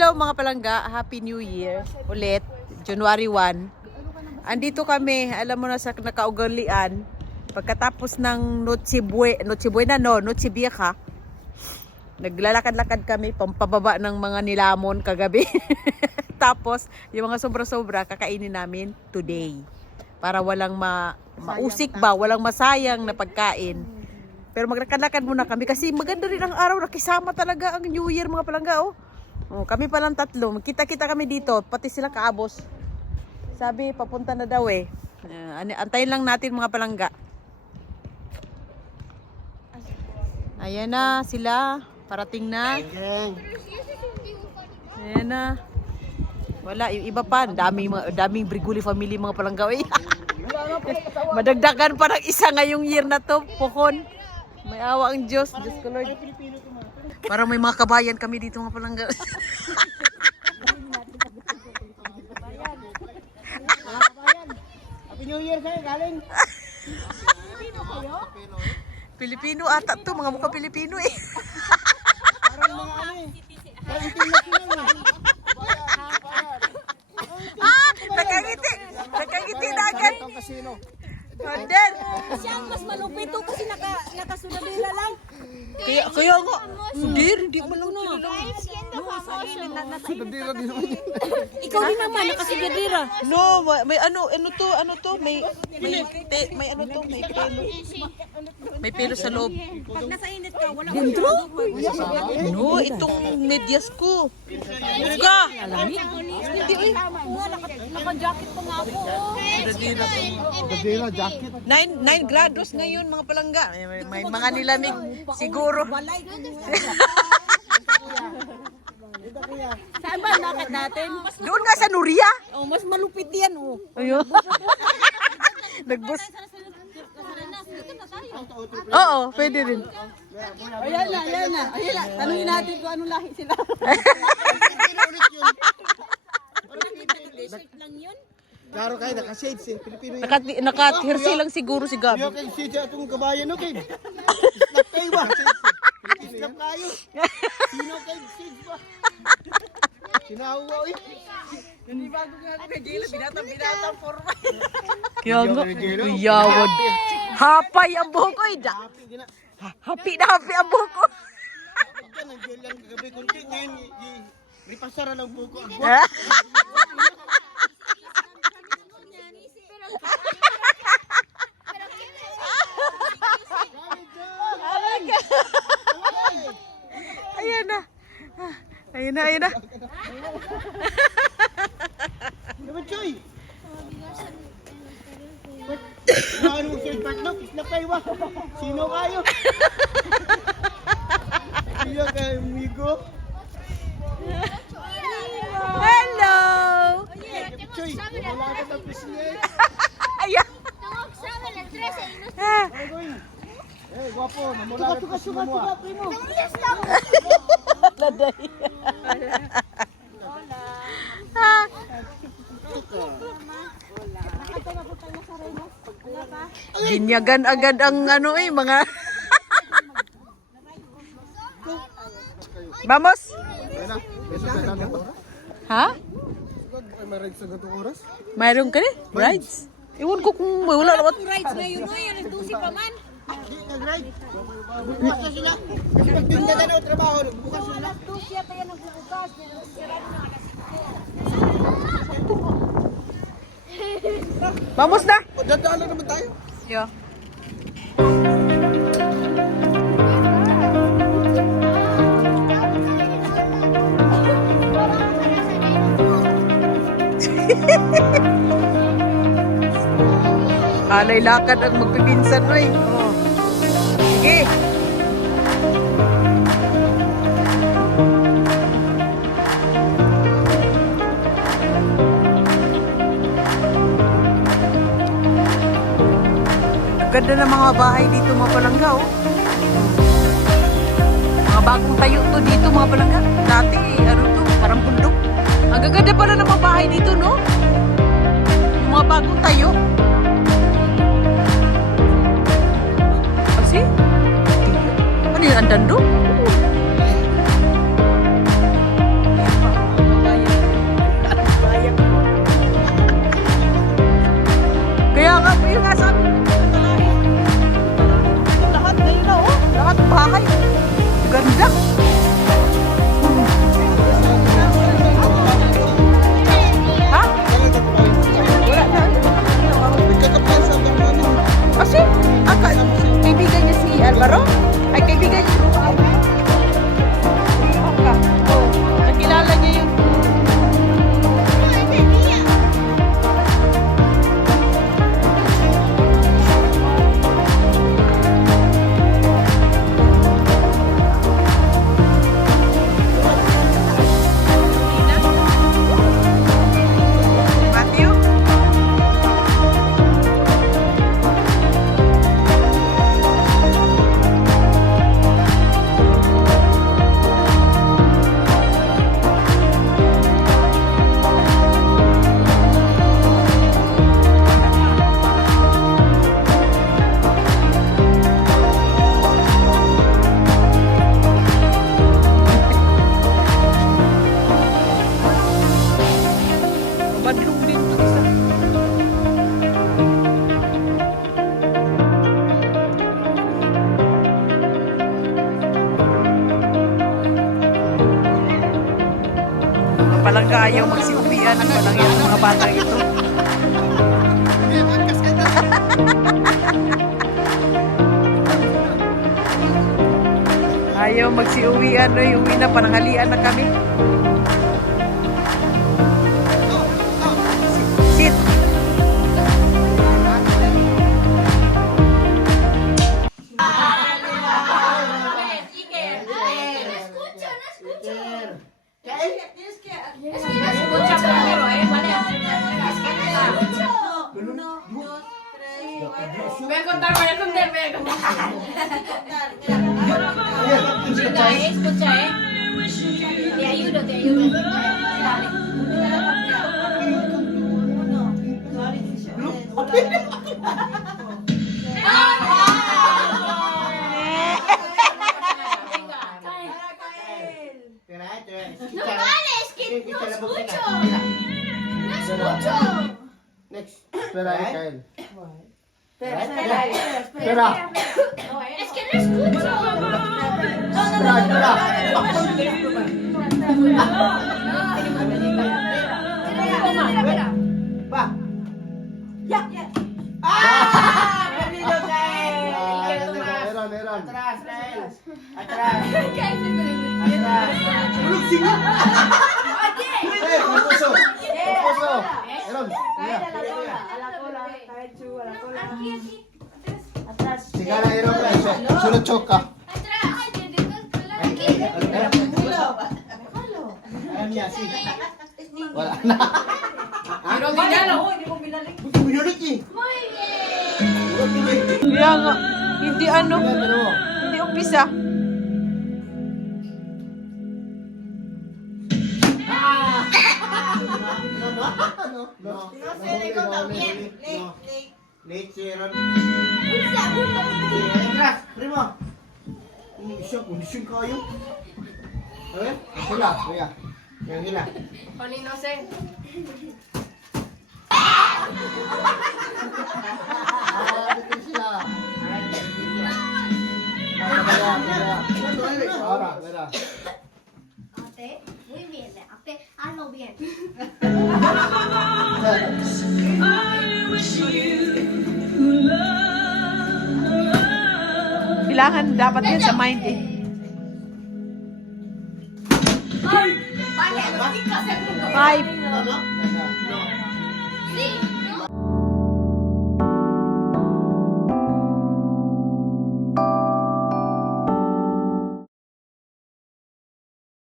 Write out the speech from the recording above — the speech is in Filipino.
Hello mga palangga, Happy New Year ulit, January 1. Andito kami, alam mo na sa nakaugalian, pagkatapos ng Noche Vieja, naglalakad-lakad kami pampababa ng mga nilamon kagabi. Tapos, yung mga sobra-sobra kakainin namin today. Para walang mausik ba, walang masayang na pagkain. Pero maglakad-lakad muna kami kasi maganda rin ang araw, nakisama talaga ang New Year mga palangga. Oh, kami palang tatlo, kita-kita kami dito, pati sila kaabos. Sabi, papunta na daw eh. Antayin lang natin mga palangga. Ayan na sila, parating na. Ayan na. Wala, yung iba pa, daming Briguli family mga palangga. Madagdagan pa ng isa ngayong year na to, pohon. May awa ang Diyos, Diyos ko Lord. Parang may mga kabayan kami dito mga palangga. Happy New Year sa'yo, galing. Pilipino kayo? Pilipino ata to, mga mukha Pilipino eh. Parang mga ano eh. Parang international eh. Nakangiti na agad. Itong kasino. Then, Siya ang mas malupit to kasi nakasunadila lang. kaya nga, hindi mo lang kilala. Sinadira din naman yun. Ikaw din naman, nakasunadira. No, may ano to, may ano to, may pelo. May pelo sa loob. Pag nasa init ka, wala Dentro? No, itong medyas ko. Ka! Hindi eh. Naka-jacket pa nga ako. Sinadira, jacket. 9 grados ngayon mga palangga. May mga nilamig siguro. Saan ba nakit natin? Doon nga sa Nuria. Oh, mas malupit yan oh. Ayun. Nagbus. Oo, pwede rin. Ayan na. Tanungin natin kung anong lahi sila. lang yun? Klaro kayo, naka-shades eh. Pilipino yun. Naka-jersey lang siguro si Gabi. Yung kay shades atong kabayan, okay? Islap kayo ba? Islap kayo. Sino kay shades ba? Sinahuwa eh. Hindi bago nga ako kay Jela, binatang forma. Kaya nga, kuyawad. Hapay ang buhok ko. Happy na happy ang buhok ko. Nandiyan lang gabi kunti. Ngayon, ripasara lang buko. Ayan na. Naman, Choy! Ano mo siya partner? Islap kayo ba? Sino kayo? Sino kayo, amigo? Hello! Choy, wala ka ng pisngi. Ayan. Eh, guwapo, mamula ka pisngi mo ah. Laday. Binyagan agad ang ano eh, mga... Vamos! Ha? May rides sa gatong oras? Mayroon ka rin? Rides? Iwan ko kung wala naman. Rides ngayon o, yan ang dusi pa man. Di, nag-ride. Bukas na sila. Kasi pagtinda na o trabaho, bukas sila. Dusi pa yan ang bukas. Vamos na! O, dadaan naman tayo. Yo. Alay lakad ang magpipinsan mo eh. Oh. Sige. Ganda ng mga bahay dito mga palangga oh. Mga bagong tayo to dito mga palangga. Dati ano to, parang bundok. Ang gaganda pala ng mga bahay dito no. Mga bagong tayo. Kasi? Ano yun, andando? Uwian pa lang yan ang mga batang ito. Ayaw magsiuwian, no? Uwi na, pananghalian na kami. Sit. Voy a contar, voy a contar, voy a contar. Chica, escucha, Te ayudo, te ayudo. Dale. No vale, es que no escucho. Next. Espera, Kael. Espera. Es que no escucho. Espera. Espera. Va. Meron. Atrás. Bulog sila. Puso. Meron. Sige na, Meron. Sunod choka. Wala na. Pero binalo. Binalik eh. Kaya nga, hindi hindi umpisa. No. Late, Sharon. Atrás, primo. Isang kondisyon kayo. Eh? Hila. Yang hila. No sé. Dito sila. Ahora, mira. Muy bien, hazlo bien. Kailangan dapat yan sa mind eh. Vale, 5 segundos. 5, Ano?